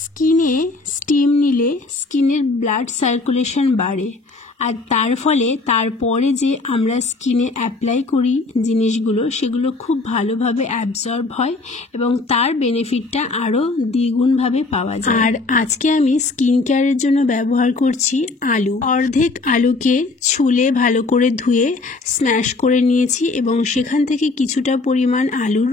স্কিনে স্টিম নিলে স্কিনের ব্লাড সার্কুলেশন বাড়ে, আর তার ফলে তারপরে যে আমরা স্কিনে অ্যাপ্লাই করি জিনিসগুলো সেগুলো খুব ভালোভাবে অ্যাবজর্ব হয় এবং তার বেনিফিটটা আরও দ্বিগুণভাবে পাওয়া যায়। আর আজকে আমি স্কিন কেয়ারের জন্য ব্যবহার করছি আলু। অর্ধেক আলুকে ছুলে ভালো করে ধুয়ে স্ম্যাশ করে নিয়েছি এবং সেখান থেকে কিছুটা পরিমাণ আলুর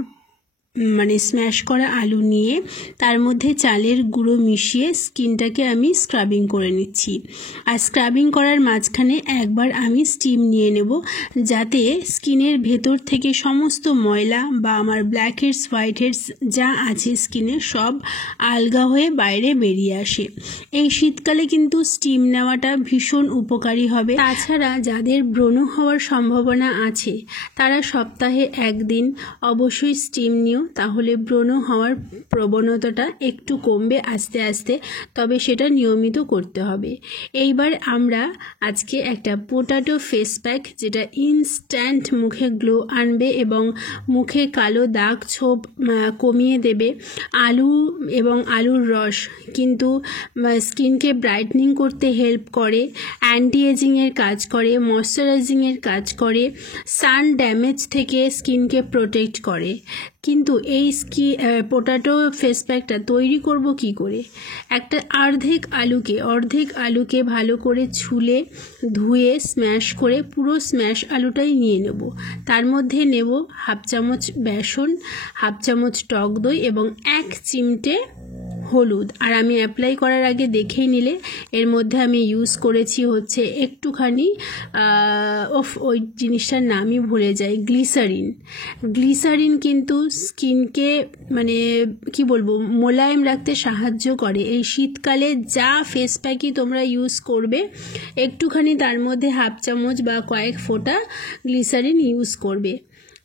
স্ম্যাশ করা আলু নিয়ে তার মধ্যে চালের গুঁড়ো মিশিয়ে স্কিনটাকে আমি স্ক্রাবিং করে নিচ্ছি। আর স্ক্রাবিং করার মাঝখানে একবার আমি স্টিম নিয়ে নেব, যাতে স্কিনের ভেতর থেকে সমস্ত ময়লা বা আমার ব্ল্যাক হেডস হোয়াইট হেডস যা আছে স্কিনে সব আলগা হয়ে বাইরে বেরিয়ে আসে। এই শীতকালে কিন্তু স্টিম নেওয়াটা ভীষণ উপকারী হবে। তাছাড়া যাদের ব্রণ হওয়ার সম্ভাবনা আছে তারা সপ্তাহে একদিন অবশ্যই স্টিম নিও, তাহলে ব্রণ হওয়ার প্রবণতাটা একটু কমবে আস্তে আস্তে, তবে সেটা নিয়মিত করতে হবে। এইবার আমরা আজকে একটা পোটাটো ফেস প্যাক, যেটা ইনস্ট্যান্ট মুখে গ্লো আনবে এবং মুখে কালো দাগ ছোপ কমিয়ে দেবে। আলু এবং আলুর রস কিন্তু স্কিনকে ব্রাইটনিং করতে হেল্প করে, অ্যান্টি এজিংয়ের কাজ করে, ময়শ্চারাইজিংয়ের কাজ করে, সান ড্যামেজ থেকে স্কিনকে প্রোটেক্ট করে। কিন্তু এই পোটাটো ফেস প্যাকটা তৈরি করব কি করে? একটা অর্ধেক আলুকে ভালো করে ছুলে ধুয়ে স্ম্যাশ করে পুরো স্ম্যাশ আলুটাই নিয়ে নেব। তার মধ্যে নেব হাফ চামচ বেসন, হাফ চামচ টক দই এবং 1 চিমটে হলুদ। আর আমি অ্যাপ্লাই করার আগে দেখেই নিলে এর মধ্যে আমি ইউজ করেছি হচ্ছে একটুখানি ওই জিনিসটার নামই ভুলে যাই, গ্লিসারিন কিন্তু স্কিনকে কি বলবো মোলায়েম রাখতে সাহায্য করে। এই শীতকালে যা ফেস প্যাকই তোমরা ইউজ করবে একটুখানি তার মধ্যে হাফ চামচ বা কয়েক ফোঁটা গ্লিসারিন ইউজ করবে,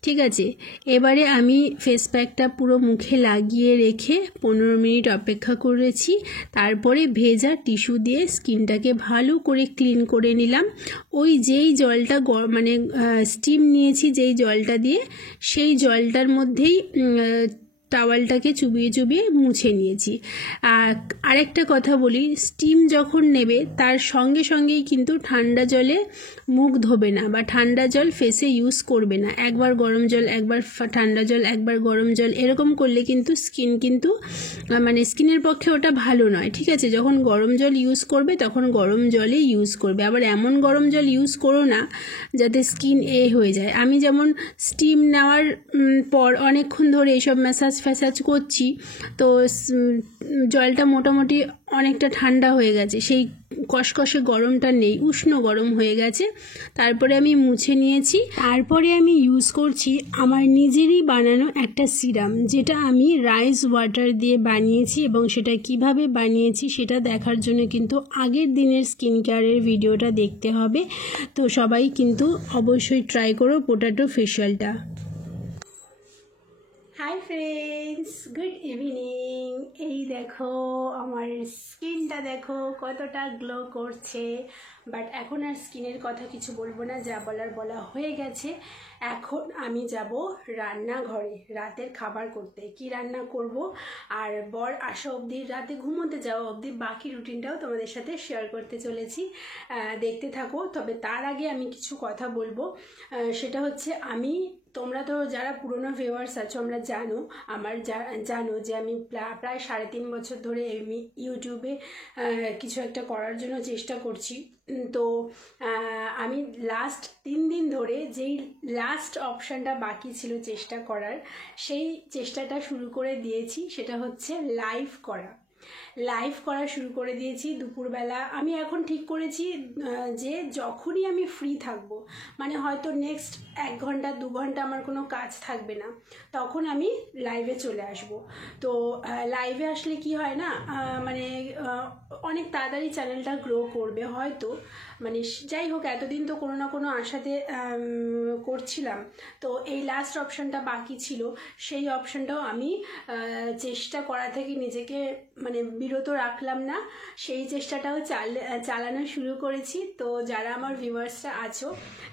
ঠিক আছে? এবারে আমি ফেস প্যাকটা পুরো মুখে লাগিয়ে রেখে 15 মিনিট অপেক্ষা করেছি। তারপরে ভেজা টিস্যু দিয়ে স্কিনটাকে ভালো করে ক্লিন করে নিলাম। ওই যেই জলটা স্টিম নিয়েছি যেই জলটা দিয়ে, সেই জলটার মধ্যেই টাওয়ালটাকে চুবিয়ে চুবিয়ে মুছে নিয়েছি। আরেকটা কথা বলি, স্টিম যখন নেবে তার সঙ্গে সঙ্গেই কিন্তু ঠান্ডা জলে মুখ ধোবে না বা ঠান্ডা জল ফেসে ইউজ করবে না। একবার গরম জল, একবার ঠান্ডা জল, একবার গরম জল, এরকম করলে কিন্তু স্কিনের পক্ষে ওটা ভালো নয়, ঠিক আছে? যখন গরম জল ইউজ করবে তখন গরম জলই ইউজ করবে। আবার এমন গরম জল ইউজ করো না যাতে স্কিন হয়ে যায়। আমি যেমন স্টিম নেওয়ার পর অনেকক্ষণ ধরে এইসব ম্যাসাজ করছি, তো জলটা মোটামুটি অনেকটা ঠান্ডা হয়ে গেছে, সেই কষকষে গরমটা নেই, উষ্ণ গরম হয়ে গেছে। তারপরে আমি মুছে নিয়েছি। তারপরে আমি ইউজ করছি আমার নিজেরই বানানো একটা সিরাম, যেটা আমি রাইস ওয়াটার দিয়ে বানিয়েছি এবং সেটা কিভাবে বানিয়েছি সেটা দেখার জন্য কিন্তু আগের দিনের স্কিন কেয়ারের ভিডিওটা দেখতে হবে। তো সবাই কিন্তু অবশ্যই ট্রাই করো পোটাটো ফেশিয়ালটা। Hi friends, good evening. এই দেখো আমার স্কিনটা দেখো কতটা গ্লো করছে। বাট এখন আর স্কিনের কথা কিছু বলবো না, যা বলার বলা হয়ে গেছে। এখন আমি যাব রান্নাঘরে রাতের খাবার করতে। কি রান্না করব আর বর আসা অবধি, রাতে ঘুমোতে যাওয়া অবধি বাকি রুটিনটাও তোমাদের সাথে শেয়ার করতে চলেছি, দেখতে থাকো। তবে তার আগে আমি কিছু কথা বলবো, সেটা হচ্ছে তোমরা তো যারা পুরনো ভিউয়ার্স আছো আমরা জানো যে আমি প্রায় 3.5 বছর ধরে আমি ইউটিউবে কিছু একটা করার জন্য চেষ্টা করছি। তো আমি লাস্ট 3 দিন ধরে যেই লাস্ট অপশানটা বাকি ছিল চেষ্টা করার, সেই চেষ্টাটা শুরু করে দিয়েছি। সেটা হচ্ছে লাইভ করা শুরু করে দিয়েছি দুপুরবেলা। আমি এখন ঠিক করেছি যে যখনই আমি ফ্রি থাকবো, হয়তো নেক্সট 1 ঘন্টা 2 ঘন্টা আমার কোনো কাজ থাকবে না, তখন আমি লাইভে চলে আসব। তো লাইভে আসলে কি হয় না, অনেক তাড়াতাড়ি চ্যানেলটা গ্রো করবে হয়তো। যাই হোক, এতদিন তো কোনো না কোনো আশাতে করছিলাম। তো এই লাস্ট অপশানটা বাকি ছিল, সেই অপশানটাও আমি চেষ্টা করা থেকে নিজেকে মানে বিরত রাখলাম না, সেই চেষ্টাটাও চালানো শুরু করেছি। তো যারা আমার ভিউয়ার্সরা আছো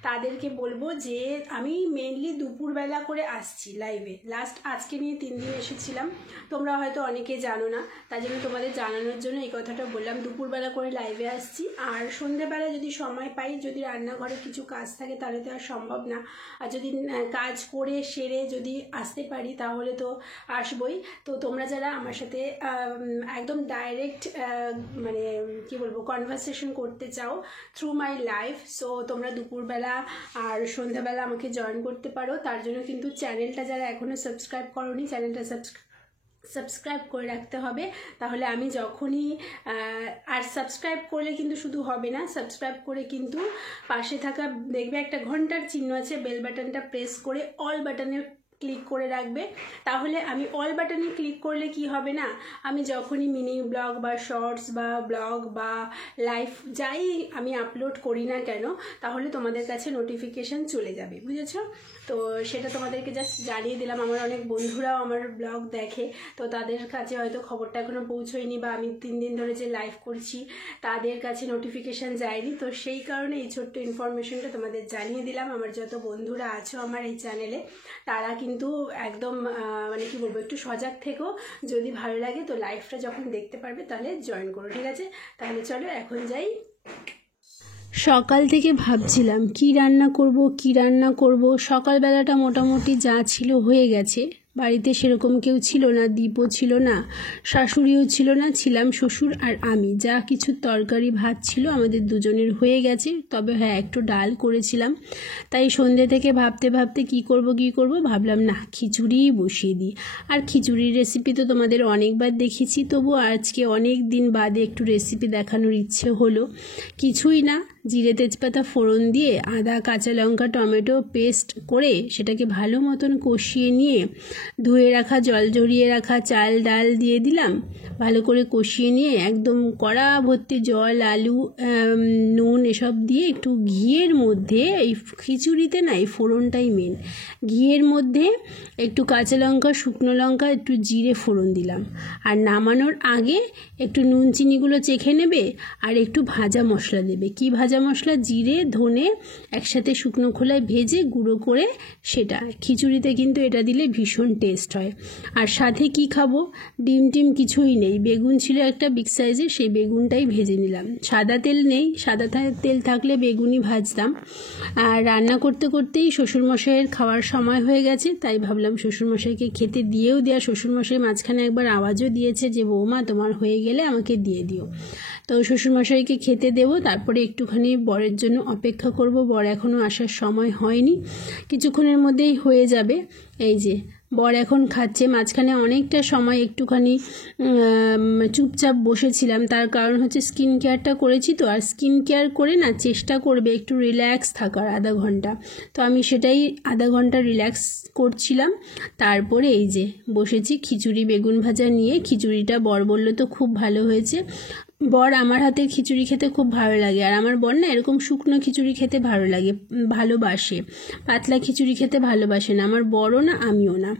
তাদেরকে বলবো যে আমি মেনলি দুপুরবেলা করে আসছি লাইভে। লাস্ট আজকে নিয়ে 3 দিন এসেছিলাম, তোমরা হয়তো অনেকে জানো না, তাই জন্য তোমাদের জানানোর জন্য এই কথাটা বললাম। দুপুরবেলা করে লাইভে আসছি, আর সন্ধ্যেবেলা যদি সময় পাই, যদি রান্নাঘরে কিছু কাজ থাকে তাহলে তো আর সম্ভব না, আর যদি কাজ করে সেরে যদি আসতে পারি তাহলে তো আসবই। তো তোমরা যারা আমার সাথে একদম ডাইরেক্ট মানে কি বলবো কনভারসেশন করতে চাও থ্রু মাই লাইফ, সো তোমরা দুপুরবেলা আর সন্ধ্যাবেলা আমাকে জয়েন করতে পারো। তার জন্য কিন্তু চ্যানেলটা যারা এখনও সাবস্ক্রাইব করোনি, চ্যানেলটা সাবস্ক্রাইব করে রাখতে হবে। তাহলে আমি যখনই আর সাবস্ক্রাইব করলে কিন্তু শুধু হবে না, সাবস্ক্রাইব করে কিন্তু পাশে থাকা দেখবে একটা ঘন্টার চিহ্ন আছে, বেল বাটনটা প্রেস করে অল বাটনে ক্লিক করে রাখবে। তাহলে আমি অল বাটনে ক্লিক করলে কি হবে না, আমি যখনই মিনি ব্লগ বা শর্টস বা ব্লগ বা লাইভ যাই আমি আপলোড করি না কেন, তাহলে তোমাদের কাছে নোটিফিকেশান চলে যাবে, বুঝেছো? তো সেটা তোমাদেরকে জাস্ট জানিয়ে দিলাম। আমার অনেক বন্ধুরাও আমার ব্লগ দেখে, তো তাদের কাছে হয়তো খবরটা এখনও পৌঁছয়নি, বা আমি 3 দিন ধরে যে লাইভ করছি তাদের কাছে নোটিফিকেশান যায়নি। তো সেই কারণে এই ছোট্ট ইনফরমেশনটা তোমাদের জানিয়ে দিলাম। আমার যত বন্ধুরা আছো আমার এই চ্যানেলে, তারা কিন্তু একদম মানে কি বলবো, একটু সজাগ থেকো। যদি ভালো লাগে তো লাইভটা যখন দেখতে পারবে তাহলে জয়েন করো, ঠিক আছে? তাহলে চলো এখন যাই। সকাল থেকে ভাবছিলাম কি রান্না করব। সকালবেলাটা মোটামুটি যা ছিল হয়ে গেছে। বাড়িতে সেরকম কেউ ছিল না, দীপও ছিল না, শাশুড়িও ছিল না, ছিলাম শ্বশুর আর আমি। যা কিছু তরকারি ভাত ছিল আমাদের দুজনের হয়ে গেছে, তবে হ্যাঁ একটু ডাল করেছিলাম। তাই সন্ধ্যে থেকে ভাবতে কি করব ভাবলাম না খিচুড়িই বসিয়ে দিই। আর খিচুড়ির রেসিপি তো তোমাদের অনেকবার দেখেছি, তবু আজকে অনেক দিন বাদে একটু রেসিপি দেখানোর ইচ্ছে হলো। কিছুই না, জিরে তেজপাতা ফোড়ন দিয়ে আদা কাঁচা লঙ্কা টমেটো পেস্ট করে সেটাকে ভালো মতন কষিয়ে নিয়ে ধুয়ে রাখা জল ঝরিয়ে রাখা চাল ডাল দিয়ে দিলাম। ভালো করে কষিয়ে নিয়ে একদম কড়া ভর্তি জল আলু নুন এসব দিয়ে একটু ঘিয়ের মধ্যে, এই খিচুড়িতে না এই ফোড়নটাই মেন, ঘিয়ের মধ্যে একটু কাঁচা লঙ্কা শুকনো লঙ্কা একটু জিরে ফোড়ন দিলাম। আর নামানোর আগে একটু নুন চিনিগুলো চেখে নেবে, আর একটু ভাজা মশলা দেবে। কি ভাজা মশলা? জিরে ধনে একসাথে শুকনো খোলায় ভেজে গুঁড়ো করে সেটা। খিচুড়িতে কিন্তু এটা দিলে ভীষণ টেস্ট হয়। আর সাথে কি খাবো, ডিম টিম কিছুই নেই, বেগুন ছিল একটা বিগ সাইজের, সেই বেগুনটাই ভেজে নিলাম। সাদা তেল নেই, সাদা তেল থাকলে বেগুনই ভাজতাম। আর রান্না করতেই শ্বশুরমশাইয়ের খাওয়ার সময় হয়ে গেছে, তাই ভাবলাম শ্বশুরমশাইকে খেতে দিয়েও দেওয়া। শ্বশুরমশাই মাঝখানে একবার আওয়াজও দিয়েছে যে বৌমা তোমার হয়ে গেলে আমাকে দিয়ে দিও। তো শ্বশুরমশাইকে খেতে দেবো, তারপরে একটুখানি বরের জন্য অপেক্ষা করব। বর এখনও আসার সময় হয়নি, কিছুক্ষণের মধ্যেই হয়ে যাবে। এই যে বর এখন খাচ্ছে। মাঝখানে অনেকটা সময় একটুখানি চুপচাপ বসেছিলাম, তার কারণ হচ্ছে স্কিন কেয়ারটা করেছি তো। আর স্কিন কেয়ার করে না চেষ্টা করবে একটু রিল্যাক্স থাকার আধা ঘন্টা, তো আমি সেটাই আধা ঘন্টা রিল্যাক্স করছিলাম। তারপরে এই যে বসেছি খিচুড়ি বেগুন ভাজা নিয়ে। খিচুড়িটা বর বলল তো খুব ভালো হয়েছে। বর আমার হাতের খিচুড়ি খেতে খুব ভালো লাগে, আর আমার বর না এরকম শুকনো খিচুড়ি খেতে ভালোবাসে, পাতলা খিচুড়ি খেতে ভালোবাসে না। আমার বরও না আমিও না।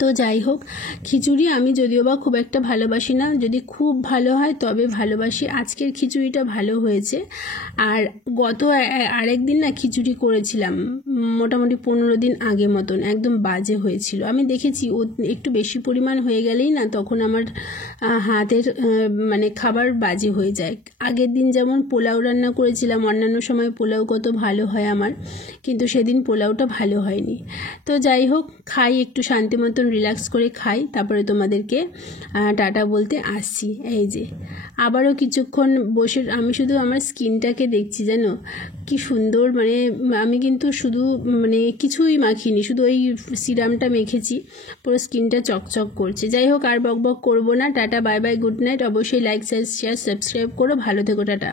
তো যাই হোক, খিচুড়ি আমি যদিও বা খুব একটা ভালোবাসি না, যদি খুব ভালো হয় তবে ভালোবাসি। আজকের খিচুড়িটা ভালো হয়েছে। আর গত আরেক দিন না খিচুড়ি করেছিলাম, মোটামুটি 15 দিন আগে মতন, একদম বাজে হয়েছিল। আমি দেখেছি ও একটু বেশি পরিমাণ হয়ে গেলেই না তখন আমার হাতের মানে খাবার বাজে হয়ে যায়। আগের দিন যেমন পোলাও রান্না করেছিলাম, অন্যান্য সময় পোলাও কত ভালো হয় আমার, কিন্তু সেদিন পোলাওটা ভালো হয়নি। তো যাই হোক, খাই একটু শান্তি মতন রিল্যাক্স করে খাই, তারপরে তোমাদেরকে টাটা বলতে আসছি। এই যে আবারও কিছুক্ষণ বসে আমি শুধু আমার স্কিনটাকে দেখছি, জানো কি সুন্দর। মানে আমি কিন্তু শুধু মানে কিছুই মাখিনি, শুধু ওই সিরামটা মেখেছি, পুরো স্কিনটা চকচক করছে। যাই হোক, আর বকবক করবো না। Tata bye bye, good night. অবশ্যই লাইক শেয়ার সাবস্ক্রাইব করো, ভালো থেকো, টাটা।